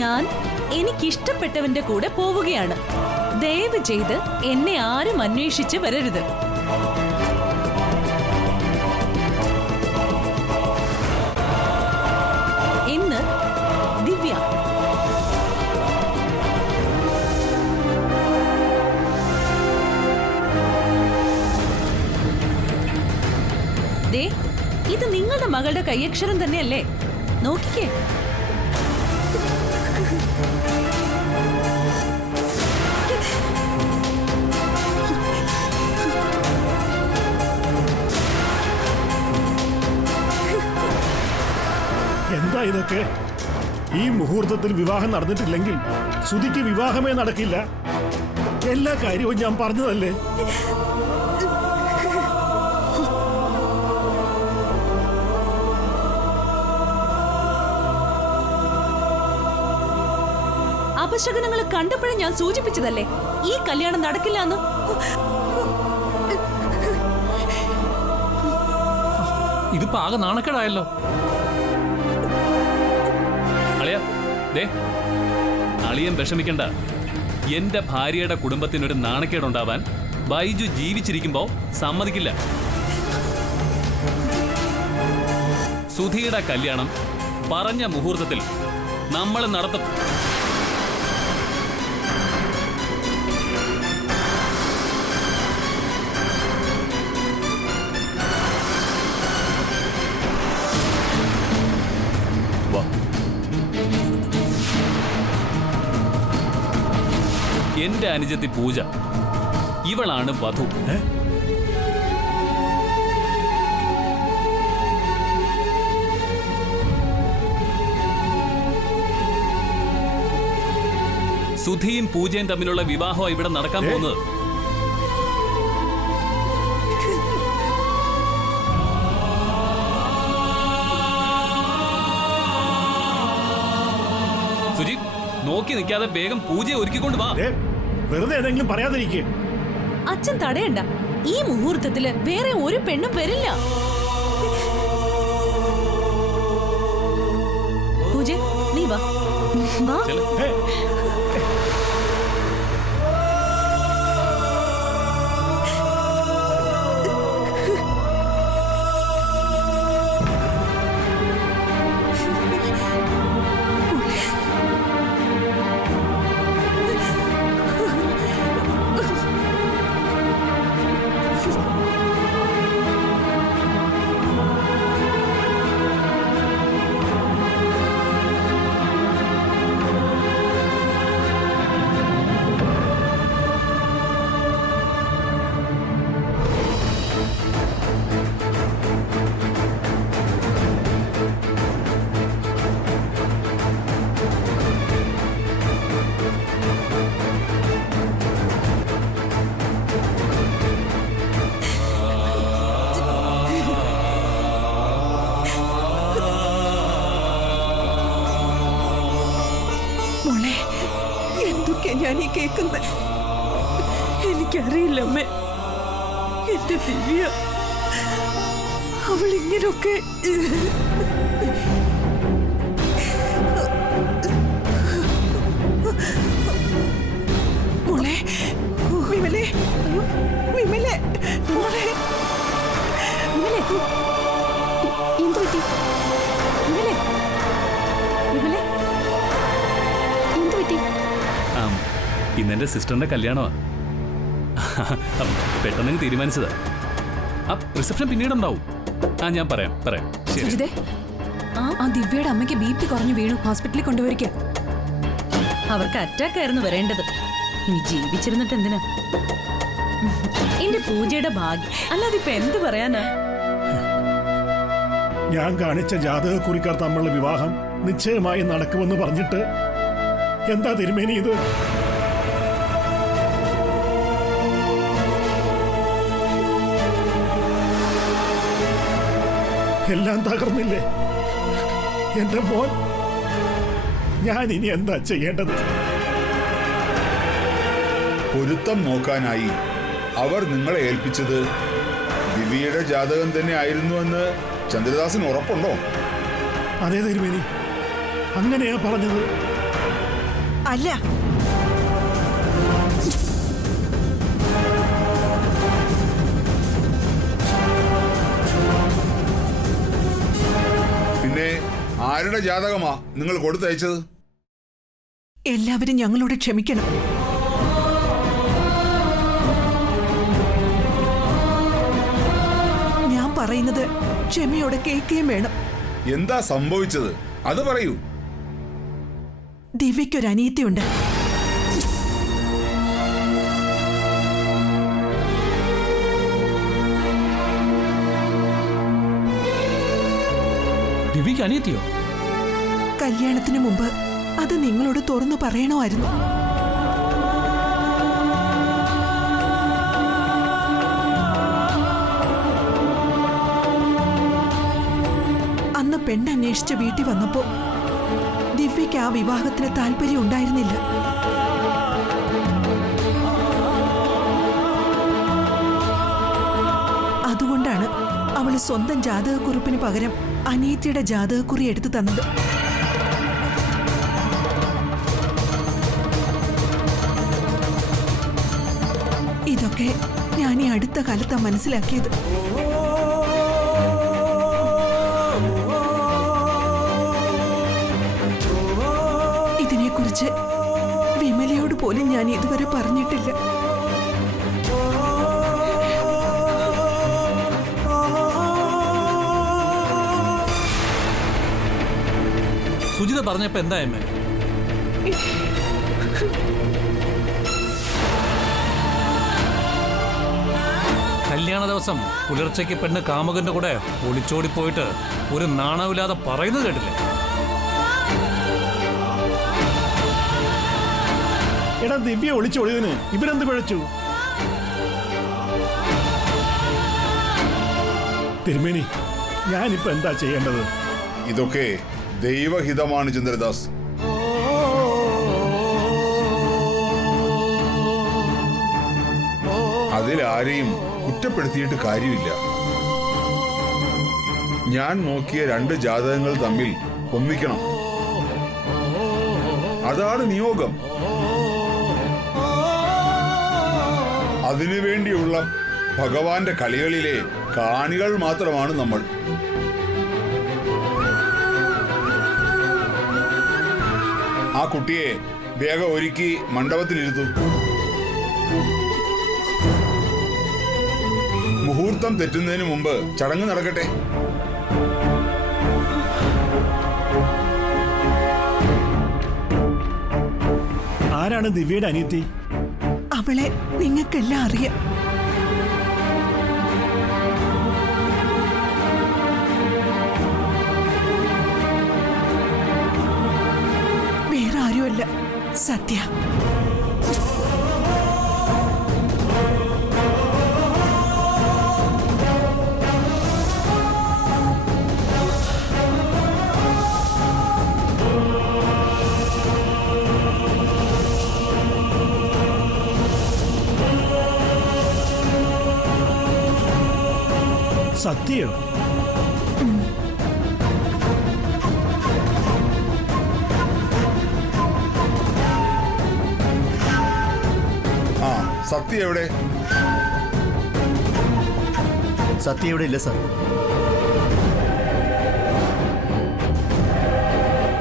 ഞാൻ എനിക്കിഷ്ടപ്പെട്ടവന്റെ കൂടെ പോവുകയാണ്. ദയവ് ചെയ്ത് എന്നെ ആരും അന്വേഷിച്ച് വരരുത്. ഇന്ന് ദിവ്യ. ദേ, ഇത് നിങ്ങളുടെ മകളുടെ കയ്യക്ഷരം തന്നെയല്ലേ? നോക്കിക്കേ. എന്താ ഇതൊക്കെ? ഈ മുഹൂർത്തത്തിൽ വിവാഹം നടന്നിട്ടില്ലെങ്കിൽ സുധിക്ക് വിവാഹമേ നടക്കില്ല. എല്ലാ കാര്യവും ഞാൻ പറഞ്ഞതല്ലേ? അപശകനങ്ങൾ കണ്ടപ്പോഴും ഞാൻ സൂചിപ്പിച്ചതല്ലേ ഈ കല്യാണം നടക്കില്ല എന്ന്. ഇതിപ്പോ ആകെ നാണക്കേടായല്ലോ. അളിയൻ വിഷമിക്കണ്ട. എന്റെ ഭാര്യയുടെ കുടുംബത്തിനൊരു നാണക്കേടുണ്ടാവാൻ ബൈജു ജീവിച്ചിരിക്കുമ്പോ സമ്മതിക്കില്ല. സുധിയുടെ കല്യാണം പറഞ്ഞ മുഹൂർത്തത്തിൽ നമ്മൾ നടത്തും. എന്റെ അനുജത്തി പൂജ, ഇവളാണ് വധു. സുധിയും പൂജയും തമ്മിലുള്ള വിവാഹം ഇവിടെ നടക്കാൻ പോകുന്നത്. സുജി, നോക്കി നിൽക്കാതെ വേഗം പൂജയെ ഒരുക്കിക്കൊണ്ട് വാ. വെറുതെ ഏതെങ്കിലും പറയാതിരിക്കേ. അച്ഛൻ തടയണ്ട. ഈ മുഹൂർത്തത്തില് വേറെ ഒരു പെണ്ണും വരില്ല. പൂജ, നീ വാ. ഞാൻ ഈ കേൾക്കുന്ന എനിക്കറിയില്ലമ്മേ. എന്റെ ദിവ്യ അവളിങ്ങനൊക്കെ മോളെ വിമലേ, വിമലേ, മോളെ എന്ത് പറ്റി? വിമലേ, വിമലേ, എന്ത് പറ്റി? ഇന്നെന്റെ സിസ്റ്ററിന്റെ കല്യാണമാണ്. പെട്ടെന്ന് തീരുമാനിച്ചതാ. റിസപ്ഷൻ പിന്നീടുണ്ടാവും. ഞാൻ പറയാം. സുജിതേ, ആ ദിവ്യയുടെ അമ്മയ്ക്ക് BP കുറഞ്ഞു വീണു. ഹോസ്പിറ്റലിൽ കൊണ്ടുപോയിരിക്കുക. അവർക്ക് അറ്റാക്ക് ആയിരുന്നു വരേണ്ടത്. ഇനി ജീവിച്ചിരുന്നിട്ട് എന്തിനാ? എന്റെ പൂജയുടെ ഭാഗ്യം. അല്ലാതെ ഇപ്പൊ എന്ത് പറയാനാ? ഞാൻ കാണിച്ച ജാതകക്കുറിക്കാർ തമ്മിലുള്ള വിവാഹം നിശ്ചയമായി നടക്കുമെന്ന് പറഞ്ഞിട്ട് എന്താ തിരുമേനി ഇത്? എല്ലാം തകർന്നില്ലേ എന്റെ മോൻ? ഞാൻ ഇനി എന്താ ചെയ്യേണ്ടത്? പൊരുത്തം നോക്കാനായി അവർ നിങ്ങളെ ഏൽപ്പിച്ചത് ദിവ്യയുടെ ജാതകം തന്നെ ആയിരുന്നുവെന്ന് ചന്ദ്രദാസിന് ഉറപ്പുണ്ടോ? അതേ തിരുമേനി, അങ്ങനെയാ പറഞ്ഞത്. അല്ല. പിന്നെ ആരുടെ ജാതകമാ നിങ്ങൾ കൊടുത്തയച്ചത്? എല്ലാവരും ഞങ്ങളോട് ക്ഷമിക്കണം. ഞാൻ പറയുന്നത് ക്ഷമയോടെ കേൾക്കുകയും വേണം. എന്താ സംഭവിച്ചത് അത് പറയൂ. ദിവ്യയ്ക്കൊരു അനിയത്തിയുണ്ട്. ദിവ്യക്ക് അനിയത്തിയോ? കല്യാണത്തിന് മുമ്പ് അത് നിങ്ങളോട് തുറന്നു പറയണമായിരുന്നു. അന്ന് പെണ്ണന്വേഷിച്ച വീട്ടിൽ വന്നപ്പോ ദിവ്യയ്ക്ക് ആ വിവാഹത്തിന് താല്പര്യം ഉണ്ടായിരുന്നില്ല. അതുകൊണ്ടാണ് അവള് സ്വന്തം ജാതകക്കുറിപ്പിന് പകരം അനിയത്തിയുടെ ജാതകക്കുറി എടുത്തു തന്നത്. ഇതൊക്കെ ഞാൻ ഈ അടുത്ത കാലത്താ മനസ്സിലാക്കിയത്. ഇതിനെക്കുറിച്ച് വിമലയോട് പോലും ഞാൻ ഇതുവരെ പറഞ്ഞിട്ടില്ല. സുജിത പറഞ്ഞപ്പോ എന്താ അമ്മേ? കല്യാണ ദിവസം പുലർച്ചയ്ക്ക് പെണ്ണ് കാമുകന്റെ കൂടെ ഒളിച്ചോടി പോയിട്ട് ഒരു നാണമില്ലാതെ പറയുന്നത് കേട്ടില്ലേ? എടാ, ദിവ്യ ഒളിച്ചോടിയതിന് ഇവരെന്ത് പിഴച്ചു? തിരുമേനി, ഞാനിപ്പോ എന്താ ചെയ്യേണ്ടത്? ഇതൊക്കെ ദൈവഹിതമാണ് ചന്ദ്രദാസ്. അതിലാരെയും കുറ്റപ്പെടുത്തിയിട്ട് കാര്യമില്ല. ഞാൻ നോക്കിയ രണ്ട് ജാതകങ്ങൾ തമ്മിൽ ഒന്നിക്കണം. അതാണ് നിയോഗം. അതിനുവേണ്ടിയുള്ള ഭഗവാന്റെ കളികളിലെ കാണികൾ മാത്രമാണ് നമ്മൾ. ആ കുട്ടിയെ വേഗം ഒരുക്കി മണ്ഡപത്തിലിരുത്തു. മുഹൂർത്തം തെറ്റുന്നതിന് മുമ്പ് ചടങ്ങ് നടക്കട്ടെ. ആരാണ് ദിവ്യയുടെ അനിയത്തി? അവളെ നിങ്ങൾക്കെല്ലാം അറിയാം. വേറെ ആരുമല്ല, സത്യ. സത്യോ? ആ, സത്യ എവിടെ? സത്യ ഇവിടെ ഇല്ല സാർ.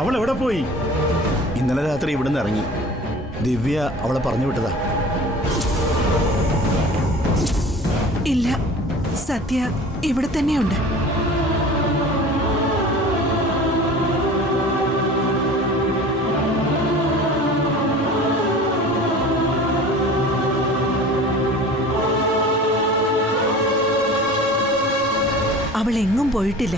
അവൾ എവിടെ പോയി? ഇന്നലെ രാത്രി ഇവിടുന്ന് ഇറങ്ങി. ദിവ്യ അവളെ പറഞ്ഞു വിട്ടതാ. ഇല്ല, സത്യ ഇവിടെ തന്നെയുണ്ട്. അവൾ എങ്ങും പോയിട്ടില്ല.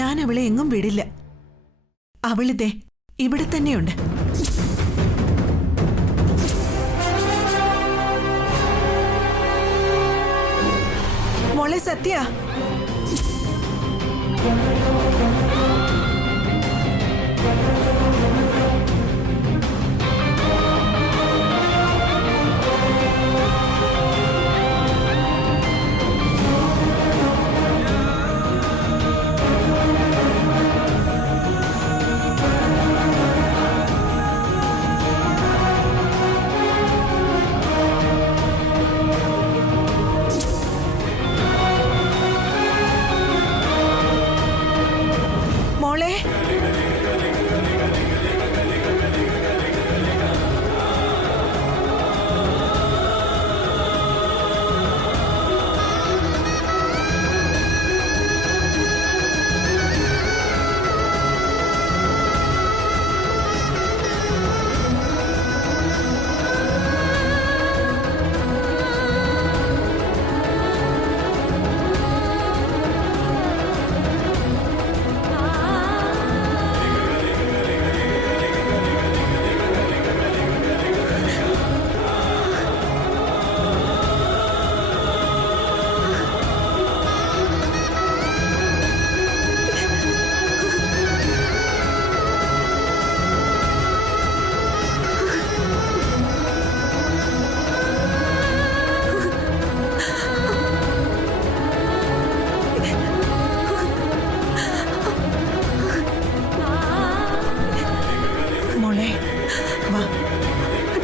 ഞാൻ അവളെ എങ്ങും വിടില്ല. അവളിതേ ഇവിടെ തന്നെയുണ്ട്. മോളെ സത്യ,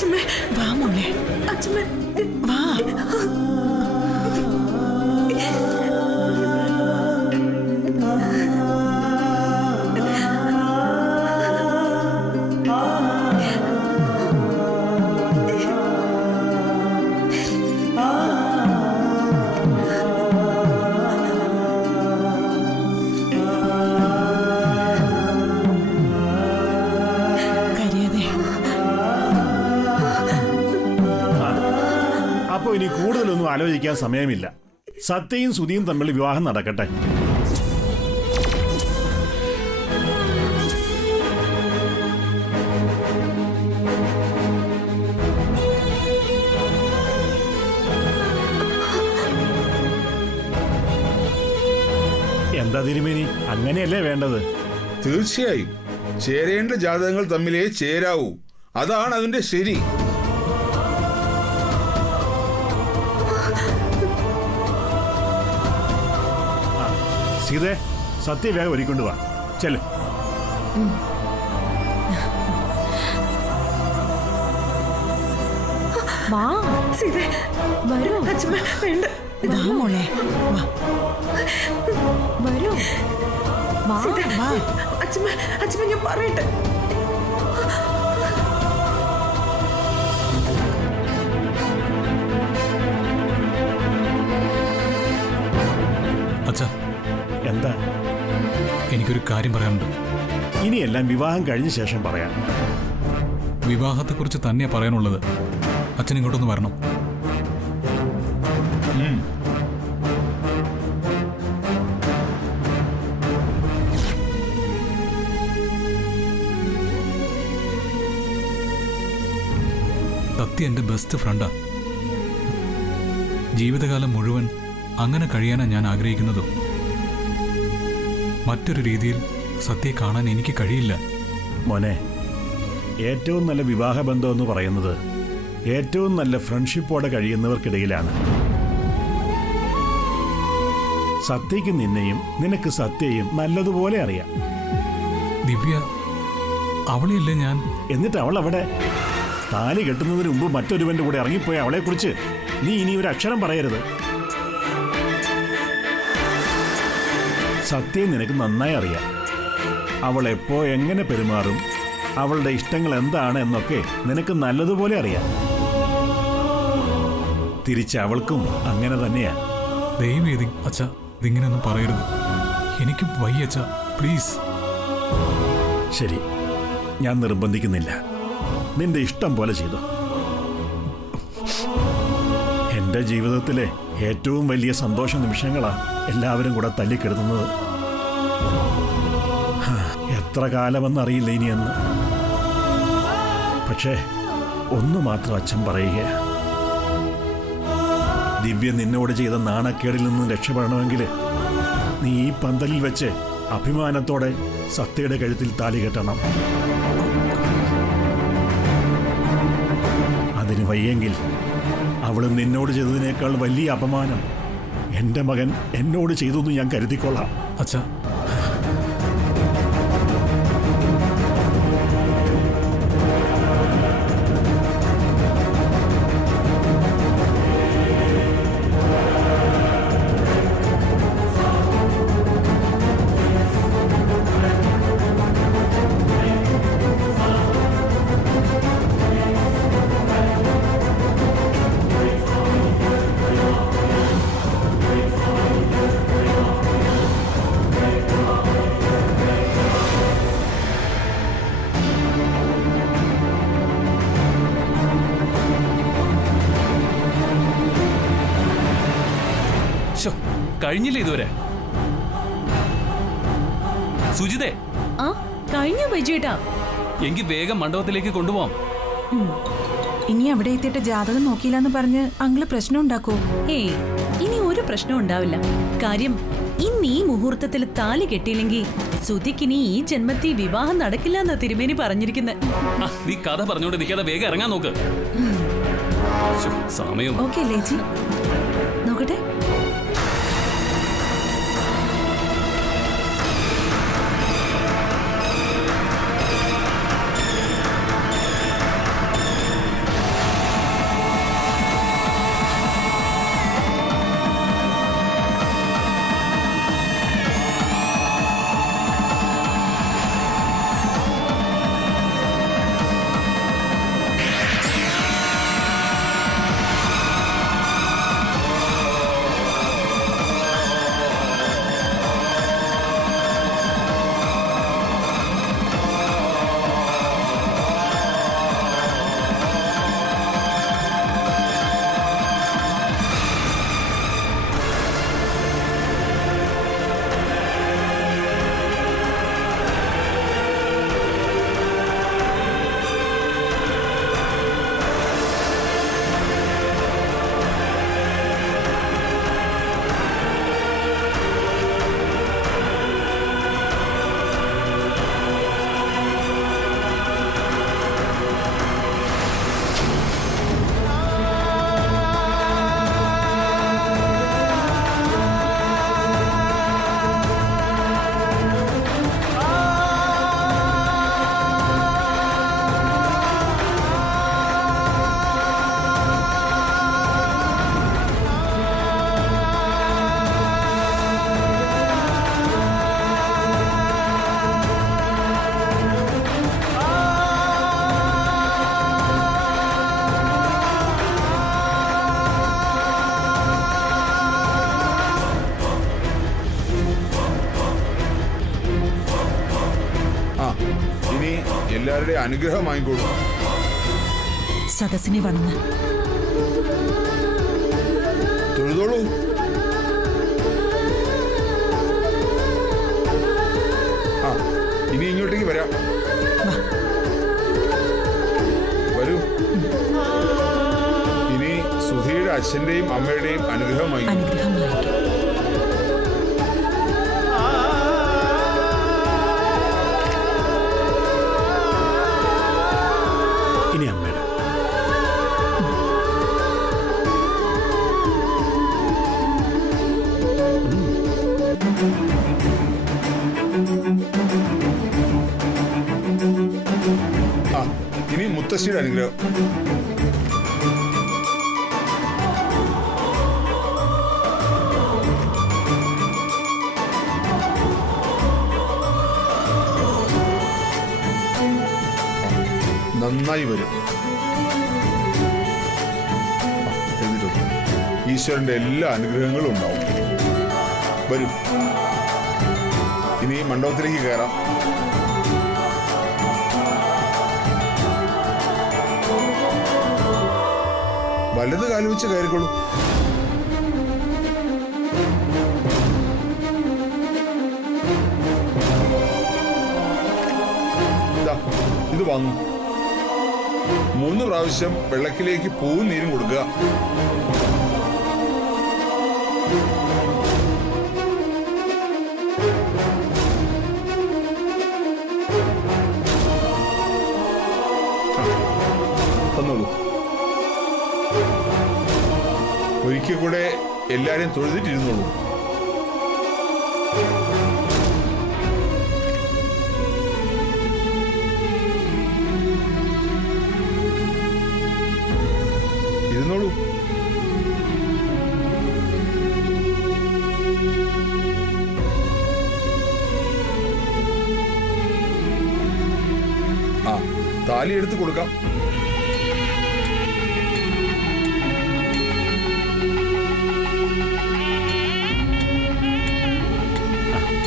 അച്ഛമ്മേ വാ മോളെ അച്ഛമ്മേ വാ കരയാതെ അപ്പൊ ഇനി കൂടുതലൊന്നും ആലോചിക്കാൻ സമയമില്ല. സത്യയും സുധിയും തമ്മിൽ വിവാഹം നടക്കട്ടെ. എന്താ തിരുമേനി, അങ്ങനെയല്ലേ വേണ്ടത്? തീർച്ചയായും ചേരേണ്ട ജാതകങ്ങൾ തമ്മിലേ ചേരാവൂ. അതാണ് അതിന്റെ ശരി. സീതേ, സത്യ വേഗം ഒരുക്കൊണ്ട് വാ. ചെല്. വാ സീതേ വരൂ അച്ഛമ്മേ വേണ്ട വാ മോളെ വാ വരൂ വാ സീതേ വാ അച്ഛമ്മേ അച്ഛമ്മേ ഞാൻ പറയട്ടെ. അച്ഛാ, എന്താ? എനിക്കൊരു കാര്യം പറയാനുണ്ട്. ഇനിയെല്ലാം വിവാഹം കഴിഞ്ഞ ശേഷം പറയാം. വിവാഹത്തെക്കുറിച്ച് തന്നെയാ പറയാനുള്ളത്. അച്ഛൻ ഇങ്ങോട്ടൊന്ന് വരണം. സത്യ എൻ്റെ ബെസ്റ്റ് ഫ്രണ്ടാ. ജീവിതകാലം മുഴുവൻ അങ്ങനെ കഴിയാനാ ഞാൻ ആഗ്രഹിക്കുന്നതും. മറ്റൊരു രീതിയിൽ സത്യയെ കാണാൻ എനിക്ക് കഴിയില്ല. മോനെ, ഏറ്റവും നല്ല വിവാഹബന്ധം എന്ന് പറയുന്നത് ഏറ്റവും നല്ല ഫ്രണ്ട്ഷിപ്പോടെ കഴിയുന്നവർക്കിടയിലാണ്. സത്യയ്ക്ക് നിന്നെയും നിനക്ക് സത്യയും നല്ലതുപോലെ അറിയാം. ദിവ്യ, അവളെയല്ലേ ഞാൻ. എന്നിട്ട് അവൾ അവിടെ താലി കെട്ടുന്നതിന് മുമ്പ് മറ്റൊരുവന്റെ കൂടെ ഇറങ്ങിപ്പോയ അവളെക്കുറിച്ച് നീ ഇനി ഒരു അക്ഷരം പറയരുത്. സത്യം നിനക്ക് നന്നായി അറിയാം. അവൾ എപ്പോ എങ്ങനെ പെരുമാറും, അവളുടെ ഇഷ്ടങ്ങൾ എന്താണ് എന്നൊക്കെ നിനക്ക് നല്ലതുപോലെ അറിയാം. തിരിച്ച് അവൾക്കും അങ്ങനെ തന്നെയാ. ദയവേദി അച്ഛ, ഇതിങ്ങനെയൊന്നും പറയരുത്. എനിക്ക് വയ്യ അച്ഛ, പ്ലീസ്. ശരി, ഞാൻ നിർബന്ധിക്കുന്നില്ല. നിന്റെ ഇഷ്ടം പോലെ ചെയ്തു. എന്റെ ജീവിതത്തിലെ ഏറ്റവും വലിയ സന്തോഷ നിമിഷങ്ങളാ എല്ലാവരും കൂടെ തല്ലിക്കെടുത്തുന്നത്. എത്ര കാലമെന്നറിയില്ല ഇനിയെന്ന്. പക്ഷേ ഒന്നു മാത്രം അച്ഛൻ പറയുക, ദിവ്യ നിന്നോട് ചെയ്ത നാണക്കേടിൽ നിന്നും രക്ഷപ്പെടണമെങ്കിൽ നീ ഈ പന്തലിൽ വെച്ച് അഭിമാനത്തോടെ സത്യയുടെ കഴുത്തിൽ താലി കെട്ടണം. അതിന് വയ്യെങ്കിൽ അവൾ നിന്നോട് ചെയ്തതിനേക്കാൾ വലിയ അപമാനം എൻ്റെ മകൻ എന്നോട് ചെയ്തു എന്ന് ഞാൻ കരുതിക്കൊള്ളാം. അച്ഛ, കഴിഞ്ഞില്ലേ ഇതുവരെ? സുജിതേ, ആ കഴിഞ്ഞു ബൈജുവേട്ടാ. എങ്കിൽ വേഗം മണ്ഡപത്തിലേക്ക് കൊണ്ടുപോവാം. ഇനി അവിടെ എത്തിയിട്ട് ജാതകം നോക്കിയില്ലെന്ന് പറഞ്ഞ് അങ്കിള് പ്രശ്നം ഉണ്ടാക്കൂ. ഏയ്, ഇനി ഒരു പ്രശ്നം ഉണ്ടാവില്ല. കാര്യം ഇന്ന് ഈ മുഹൂർത്തത്തിൽ താലി കെട്ടിയില്ലെങ്കിൽ സുധിക്കിനി ഈ ജന്മത്തിൽ വിവാഹം നടക്കില്ല എന്നാ തിരുമേനി പറഞ്ഞിരിക്കുന്നത്. നീ കഥ പറഞ്ഞോണ്ട് നിൽക്കാതെ വേഗം ഇറങ്ങാൻ നോക്ക്. സമയം ഓക്കെ ലേച്ചി, നോക്കട്ടെ. അനുഗ്രഹം വാങ്ങിക്കോളൂ. സദസ്സിനെ വണങ്ങ്. തൊഴുതോളൂ. ആ, ഇനി ഇങ്ങോട്ടേക്ക് വരാം. വരൂ. ഇനി സുധിയുടെ അച്ഛന്റെയും അമ്മയുടെയും അനുഗ്രഹം വാങ്ങിക്കൂ. അനുഗ്രഹം വായിക്കും. ഇനി അമ്മയുടെ. ആ, ഇനി മുത്തശ്ശിയുടെ അനുഗ്രഹം. നന്നായി വരും. എഴുതിട്ടുണ്ട്. ഈശ്വരന്റെ എല്ലാ അനുഗ്രഹങ്ങളും ഉണ്ടാവും. വരും. ഇനി മണ്ഡപത്തിലേക്ക് കയറാം. വലത് കാല് വെച്ച് കയറിക്കോളൂ. ഇത് വാങ്ങും. 3 പ്രാവശ്യം വെള്ളക്കിലേക്ക് പൂവും നീരും കൊടുക്കുക. തന്നോളൂ. ഒരിക്കൽ കൂടെ എല്ലാരെയും തൊഴുതിട്ടിരുന്നോളൂ. ഇരുന്നോളൂ. ആ, താലി എടുത്ത് കൊടുക്കാം.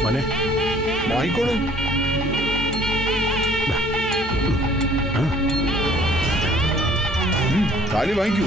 മോനെ വാങ്ങിക്കോളൂ. താലി വാങ്ങിക്കൂ.